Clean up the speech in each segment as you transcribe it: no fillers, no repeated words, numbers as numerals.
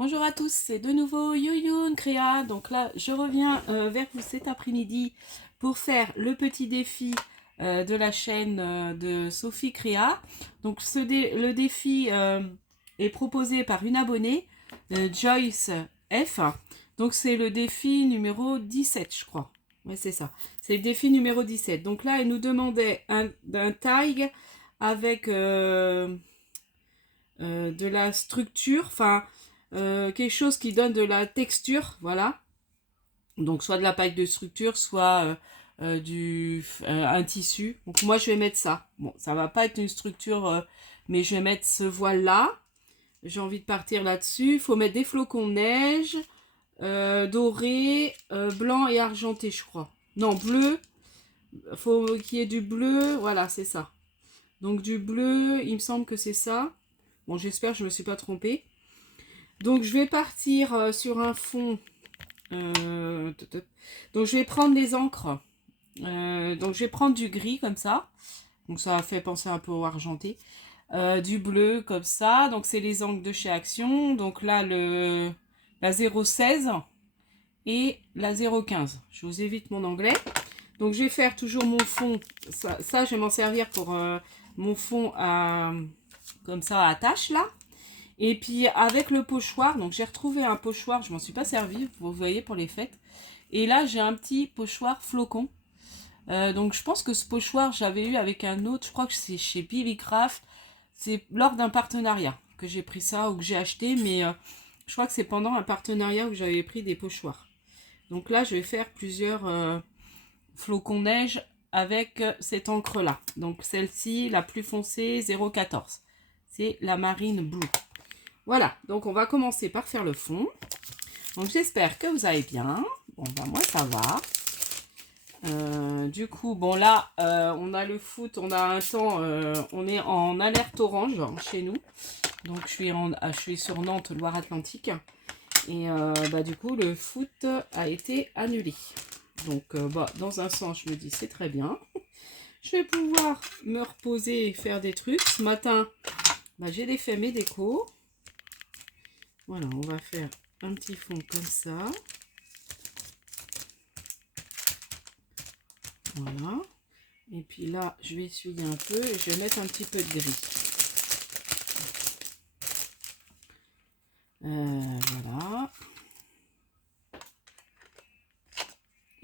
Bonjour à tous, c'est de nouveau Yoyoun Créa. Donc là, je reviens vers vous cet après-midi pour faire le petit défi de la chaîne de Sophie Créa. Donc le défi est proposé par une abonnée, Joyce F. Donc c'est le défi numéro 17, je crois. Ouais, c'est ça. C'est le défi numéro 17. Donc là, elle nous demandait un tag avec de la structure, enfin quelque chose qui donne de la texture, voilà. Donc soit de la paille de structure, soit un tissu. Donc moi je vais mettre ça. Bon, ça va pas être une structure, mais je vais mettre ce voile là. J'ai envie de partir là-dessus. Il faut mettre des flocons de neige, dorés, blanc et argenté, je crois. Non, bleu. Faut qu'il y ait du bleu. Voilà, c'est ça. Donc du bleu, il me semble que c'est ça. Bon, j'espère que je ne me suis pas trompée. Donc je vais partir sur un fond. Donc je vais prendre les encres. Donc je vais prendre du gris comme ça. Donc ça fait penser un peu au argenté. Du bleu comme ça. Donc c'est les encres de chez Action. Donc là la 016 et la 015. Je vous évite mon anglais. Donc je vais faire toujours mon fond. Ça je vais m'en servir pour mon fond comme ça à tâche là. Et puis avec le pochoir, donc j'ai retrouvé un pochoir, je m'en suis pas servi, vous voyez, pour les fêtes. Et là j'ai un petit pochoir flocon. Donc je pense que ce pochoir j'avais eu avec un autre, je crois que c'est chez Billy Craft. C'est lors d'un partenariat que j'ai pris ça ou que j'ai acheté, mais je crois que c'est pendant un partenariat où j'avais pris des pochoirs. Donc là je vais faire plusieurs flocons neige avec cette encre là. Donc celle-ci, la plus foncée, 014. C'est la marine blue. Voilà, donc on va commencer par faire le fond. Donc j'espère que vous allez bien. Bon, ben moi ça va. Du coup, bon là, on a le foot, on a un temps, on est en alerte orange chez nous. Donc je suis sur Nantes, Loire-Atlantique. Et du coup, le foot a été annulé. Donc dans un sens, je me dis c'est très bien. Je vais pouvoir me reposer et faire des trucs. Ce matin, j'ai fait mes décos. Voilà, on va faire un petit fond comme ça. Voilà. Et puis là, je vais essuyer un peu et je vais mettre un petit peu de gris. Voilà.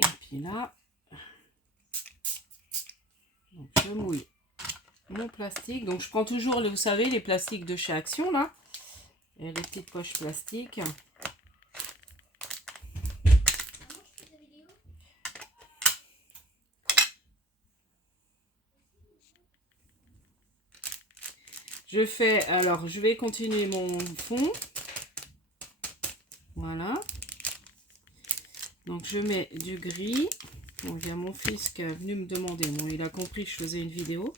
Et puis là, donc je mouille mon plastique. Donc je prends toujours, vous savez, les plastiques de chez Action là. Et les petites poches plastiques. Alors je vais continuer mon fond. Voilà. Donc je mets du gris. Bon, il y a mon fils qui est venu me demander. Bon, il a compris que je faisais une vidéo.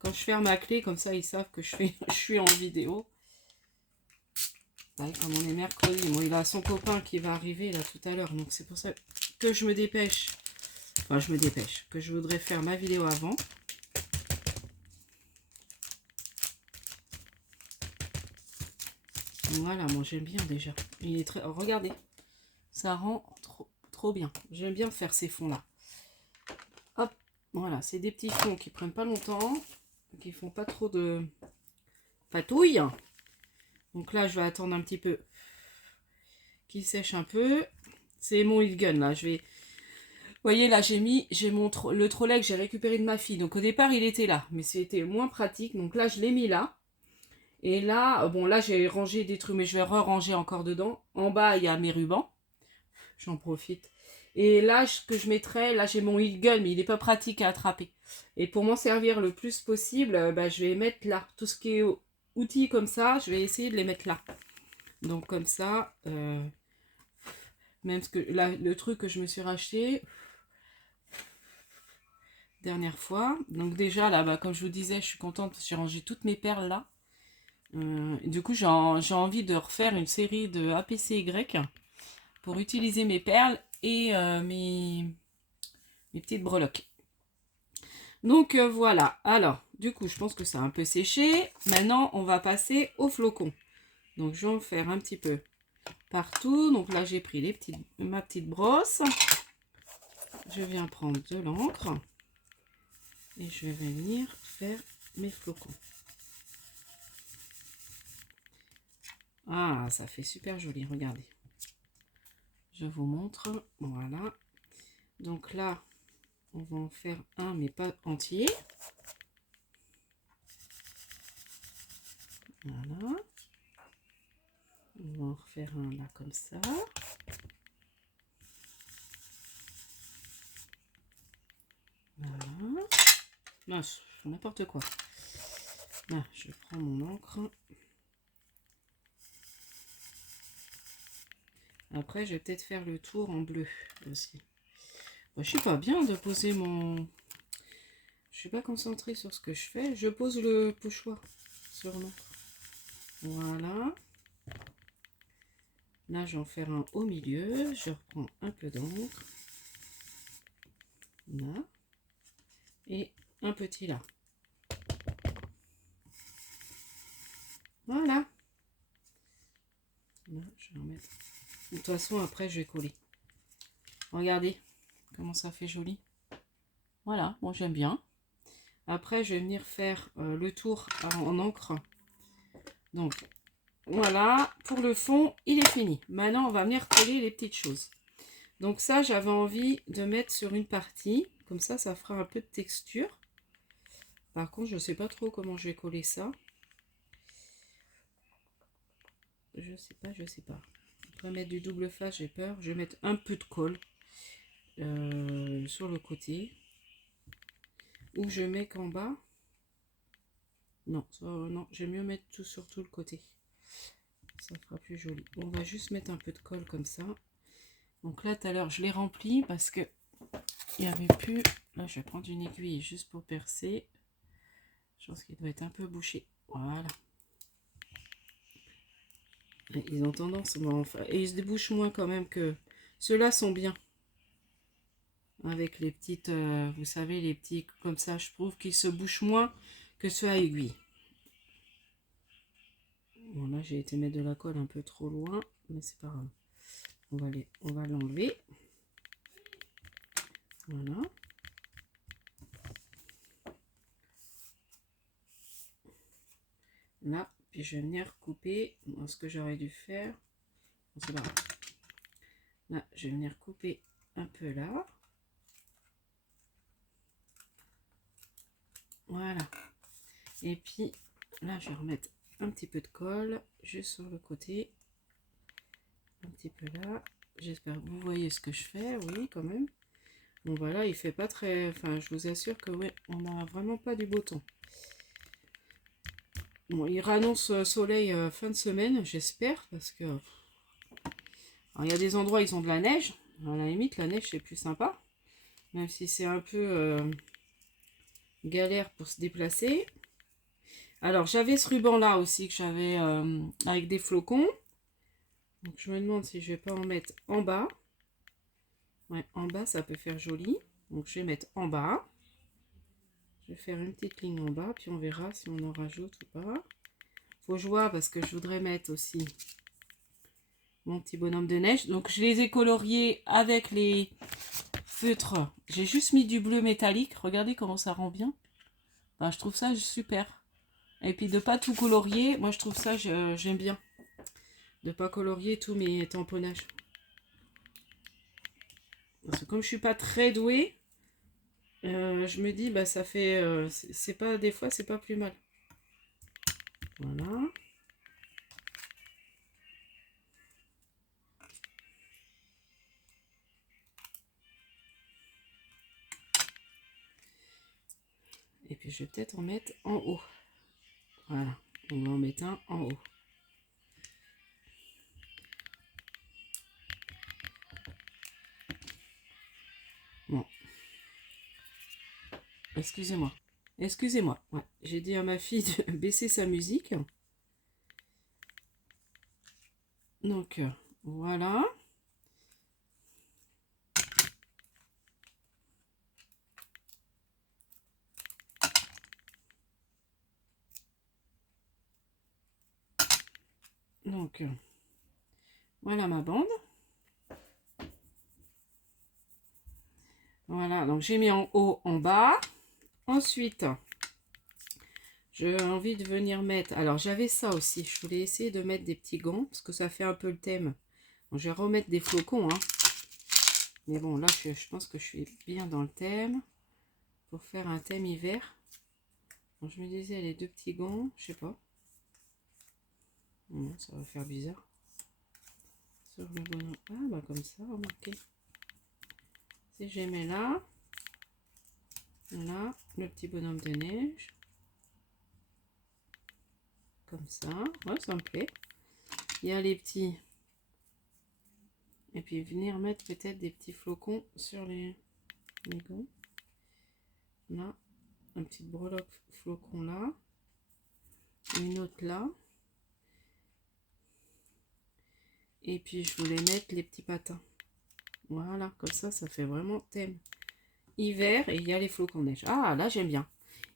Quand je ferme ma clé, comme ça, ils savent que je suis en vidéo. Ouais, comme on est mercredi. Bon, il a son copain qui va arriver là tout à l'heure. Donc c'est pour ça que je me dépêche. Enfin, je me dépêche. Que je voudrais faire ma vidéo avant. Voilà, moi j'aime bien déjà. Il est très... Oh, regardez. Ça rend trop bien. J'aime bien faire ces fonds-là. Hop, voilà. C'est des petits fonds qui prennent pas longtemps. Qui font pas trop de patouille. Donc là, je vais attendre un petit peu qu'il sèche un peu. C'est mon heat gun là. Je vais... Vous voyez là, j'ai le trolley que j'ai récupéré de ma fille. Donc au départ, il était là. Mais c'était moins pratique. Donc là, je l'ai mis là. Et là, bon là, j'ai rangé des trucs. Mais je vais re-ranger encore dedans. En bas, il y a mes rubans. J'en profite. Et là, ce que je mettrai, là j'ai mon heat gun, mais il n'est pas pratique à attraper. Et pour m'en servir le plus possible, je vais mettre là. Tout ce qui est outils comme ça, je vais essayer de les mettre là. Donc comme ça, même ce que là, le truc que je me suis racheté dernière fois. Donc déjà là, comme je vous disais, je suis contente parce que j'ai rangé toutes mes perles là. Du coup, j'ai envie de refaire une série de APCY pour utiliser mes perles et mes petites breloques. Donc voilà, alors du coup je pense que ça a un peu séché. Maintenant on va passer au flocon. Donc je vais en faire un petit peu partout. Donc là j'ai pris ma petite brosse. Je viens prendre de l'encre. Et je vais venir faire mes flocons. Ah, ça fait super joli, regardez. Je vous montre, voilà. Donc là, on va en faire un, mais pas entier. Voilà. On va en refaire un là, comme ça. Voilà. Là, n'importe quoi. Là, je prends mon encre. Après, je vais peut-être faire le tour en bleu aussi. Bon, je suis pas bien de poser mon... Je suis pas concentrée sur ce que je fais. Je pose le pochoir sur l'encre. Voilà. Là, je vais en faire un au milieu. Je reprends un peu d'encre. Là. Et un petit là. Voilà. Là, je vais remettre. De toute façon, après, je vais coller. Regardez comment ça fait joli. Voilà, moi j'aime bien. Après, je vais venir faire le tour en encre. Donc, voilà. Pour le fond, il est fini. Maintenant, on va venir coller les petites choses. Donc ça, j'avais envie de mettre sur une partie. Comme ça fera un peu de texture. Par contre, je ne sais pas trop comment je vais coller ça. Je sais pas. Après mettre du double face, j'ai peur. Je vais mettre un peu de colle sur le côté. Ou je mets qu'en bas. Non, non, j'aime mieux mettre tout sur tout le côté. Ça fera plus joli. On va juste mettre un peu de colle comme ça. Donc là, tout à l'heure, je l'ai rempli parce que il n'y avait plus... Là, je vais prendre une aiguille juste pour percer. Je pense qu'il doit être un peu bouché. Voilà. Et ils ont tendance... Bon, enfin, et ils se débouchent moins quand même que... Ceux-là sont bien. Avec les petites... vous savez, les petits comme ça, je trouve qu'ils se bouchent moins que ceux à aiguille. Bon, là, j'ai été mettre de la colle un peu trop loin. Mais c'est pas grave. On va l'enlever. Voilà. Là, puis je vais venir couper. Bon, ce que j'aurais dû faire. Bon, c'est pas grave. Là, je vais venir couper un peu là. Voilà. Et puis, là, je vais remettre un petit peu de colle juste sur le côté. Un petit peu là. J'espère que vous voyez ce que je fais. Oui, quand même. Bon, voilà, il fait pas très... Enfin, je vous assure que, ouais, on n'a vraiment pas du beau temps. Bon, il annonce soleil fin de semaine, j'espère, parce que... Alors, il y a des endroits, ils ont de la neige. À la limite, la neige, c'est plus sympa. Même si c'est un peu galère pour se déplacer. Alors, j'avais ce ruban-là aussi que j'avais avec des flocons. Donc, je me demande si je vais pas en mettre en bas. Ouais, en bas, ça peut faire joli. Donc, je vais mettre en bas. Je vais faire une petite ligne en bas, puis on verra si on en rajoute ou pas. Faut que je vois parce que je voudrais mettre aussi mon petit bonhomme de neige. Donc, je les ai coloriés avec les feutres. J'ai juste mis du bleu métallique. Regardez comment ça rend bien. Enfin, je trouve ça super. Et puis, de pas tout colorier, moi, je trouve ça, j'aime bien. De pas colorier tous mes tamponnages. Parce que comme je suis pas très douée, je me dis, bah ça fait... c'est pas, des fois, c'est pas plus mal. Voilà. Et puis, je vais peut-être en mettre en haut. Voilà. On va en mettre un en haut. Bon. Excusez-moi. Excusez-moi. Ouais. J'ai dit à ma fille de baisser sa musique. Donc, voilà. Donc, voilà ma bande. Voilà, donc j'ai mis en haut, en bas. Ensuite, j'ai envie de venir mettre... Alors, j'avais ça aussi. Je voulais essayer de mettre des petits gants, parce que ça fait un peu le thème. Bon, je vais remettre des flocons, hein. Mais bon, là, je pense que je suis bien dans le thème. Pour faire un thème hiver. Bon, je me disais, les deux petits gants, je sais pas. Non, ça va faire bizarre. Sur le bonhomme. Ah, bah comme ça, remarquez. Si je les mets là, le petit bonhomme de neige. Comme ça. Ouais, ça me plaît. Il y a les petits. Et puis venir mettre peut-être des petits flocons sur les gants. Là, un petit breloque flocon là. Une autre là. Et puis je voulais mettre les petits patins. Voilà, comme ça fait vraiment thème hiver et il y a les flocons de neige. Ah, là j'aime bien.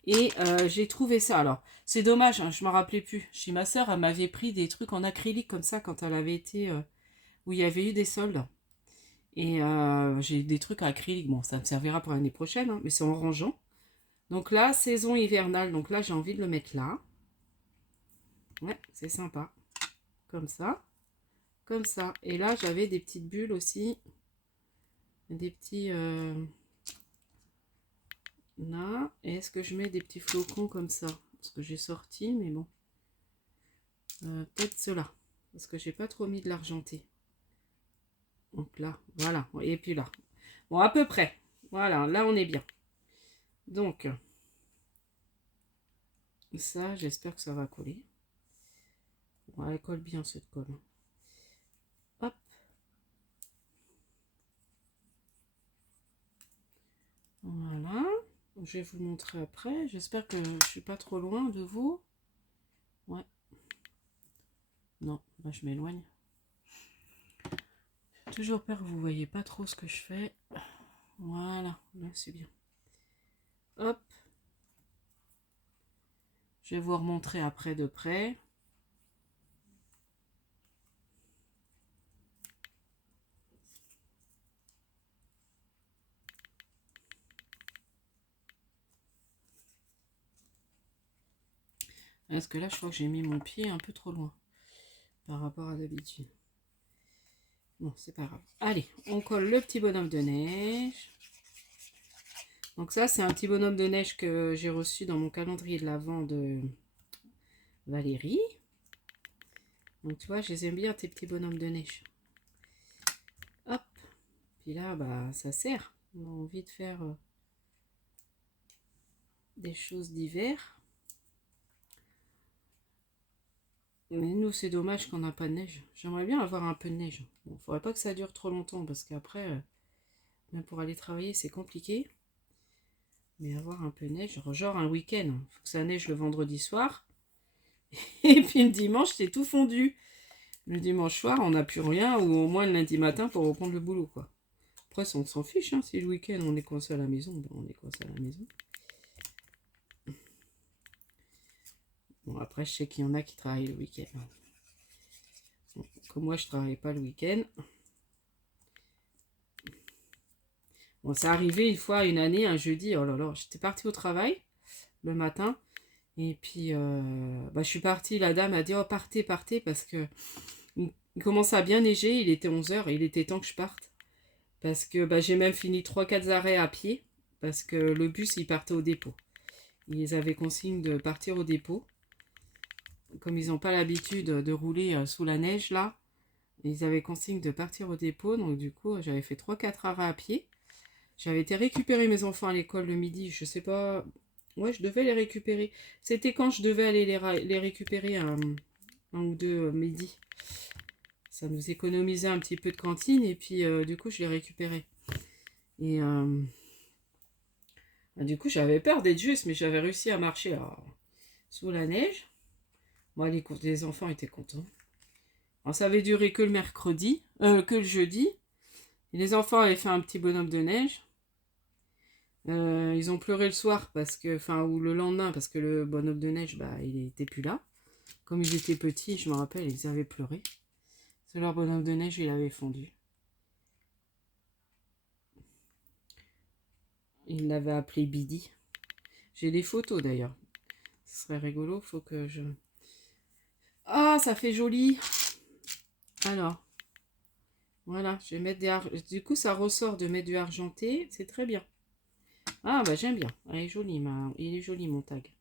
Et j'ai trouvé ça. Alors, c'est dommage, hein, je ne me rappelais plus. Chez ma soeur, elle m'avait pris des trucs en acrylique comme ça quand elle avait été... où il y avait eu des soldes. Et j'ai des trucs à acrylique. Bon, ça me servira pour l'année prochaine, hein, mais c'est en rangeant. Donc là, saison hivernale. Donc là, j'ai envie de le mettre là. Ouais, c'est sympa. Comme ça. Comme ça. Et là, j'avais des petites bulles aussi. Des petits... là. Et est-ce que je mets des petits flocons comme ça? Parce que j'ai sorti, mais bon. Peut-être cela. Parce que j'ai pas trop mis de l'argenté. Donc là, voilà. Et puis là. Bon, à peu près. Voilà, là, on est bien. Donc, ça, j'espère que ça va coller. Bon, elle colle bien, cette colle. Hop. Voilà. Je vais vous montrer après. J'espère que je suis pas trop loin de vous. Ouais. Non, là, je m'éloigne. Toujours peur que vous voyez pas trop ce que je fais. Voilà, là, c'est bien. Hop. Je vais vous remontrer après de près. Parce que là, je crois que j'ai mis mon pied un peu trop loin par rapport à d'habitude. Bon, c'est pas grave. Allez, on colle le petit bonhomme de neige. Donc ça, c'est un petit bonhomme de neige que j'ai reçu dans mon calendrier de l'Avent de Valérie. Donc tu vois, je les aime bien, tes petits bonhommes de neige. Hop. Puis là, bah, ça sert. On a envie de faire des choses d'hiver. Mais nous, c'est dommage qu'on n'a pas de neige. J'aimerais bien avoir un peu de neige. Bon, faudrait pas que ça dure trop longtemps parce qu'après, même pour aller travailler, c'est compliqué. Mais avoir un peu de neige, genre un week-end. Faut que ça neige le vendredi soir. Et puis le dimanche, c'est tout fondu. Le dimanche soir, on n'a plus rien. Ou au moins le lundi matin pour reprendre le boulot, quoi. Après, on s'en fiche. Hein, si le week-end, on est coincé à la maison, ben, on est coincé à la maison. Bon, après, je sais qu'il y en a qui travaillent le week-end. Bon, comme moi, je travaille pas le week-end. Bon, ça arrivé une fois, une année, un jeudi. Oh là là, j'étais partie au travail le matin. Et puis, bah, je suis partie. La dame a dit, oh, partez, partez, parce que il commençait à bien neiger. Il était 11 h. Il était temps que je parte. Parce que bah, j'ai même fini 3-4 arrêts à pied. Parce que le bus, il partait au dépôt. Ils avaient consigne de partir au dépôt. Comme ils n'ont pas l'habitude de rouler sous la neige, là, ils avaient consigne de partir au dépôt. Donc, du coup, j'avais fait 3-4 arrêts à pied. J'avais été récupérer mes enfants à l'école le midi. Je sais pas... Ouais, je devais les récupérer. C'était quand je devais aller les récupérer un ou deux midi. Ça nous économisait un petit peu de cantine. Et puis, du coup, je les récupérais. Et... du coup, j'avais peur d'être juste, mais j'avais réussi à marcher sous la neige. Bon, les enfants étaient contents. Alors, ça avait duré que le mercredi, que le jeudi. Et les enfants avaient fait un petit bonhomme de neige. Ils ont pleuré le soir parce que, enfin, ou le lendemain parce que le bonhomme de neige, bah, il était plus là. Comme ils étaient petits, je me rappelle, ils avaient pleuré. C'est leur bonhomme de neige, il avait fondu. Il l'avait appelé Bidi. J'ai des photos d'ailleurs. Ce serait rigolo, faut que je... Ah, ça fait joli. Alors, voilà, je vais mettre des... Du coup, ça ressort de mettre du argenté. C'est très bien. Ah, bah j'aime bien. Il est joli, il est joli mon tag.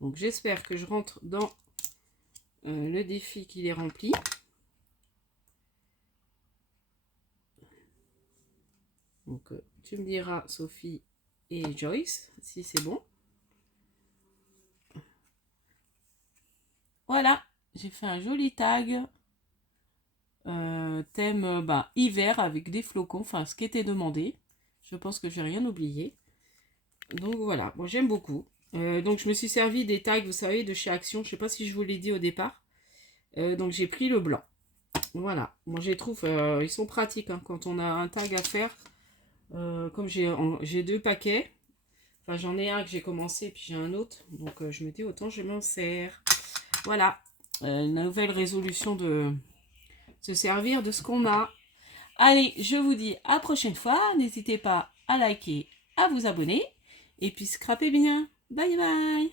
Donc, j'espère que je rentre dans le défi qu'il est rempli. Donc, tu me diras, Sophie et Joyce, si c'est bon. Voilà, j'ai fait un joli tag. Thème hiver avec des flocons, enfin ce qui était demandé. Je pense que j'ai rien oublié. Donc voilà, moi j'aime beaucoup. Donc je me suis servi des tags, vous savez, de chez Action. Je sais pas si je vous l'ai dit au départ. Donc j'ai pris le blanc. Voilà, moi je les trouve, ils sont pratiques hein, quand on a un tag à faire. Comme j'ai 2 paquets. Enfin j'en ai un que j'ai commencé puis j'ai un autre. Donc je me dis autant je m'en sers. Voilà, une nouvelle résolution de se servir de ce qu'on a. Allez, je vous dis à la prochaine fois. N'hésitez pas à liker, à vous abonner. Et puis scrapez bien. Bye bye.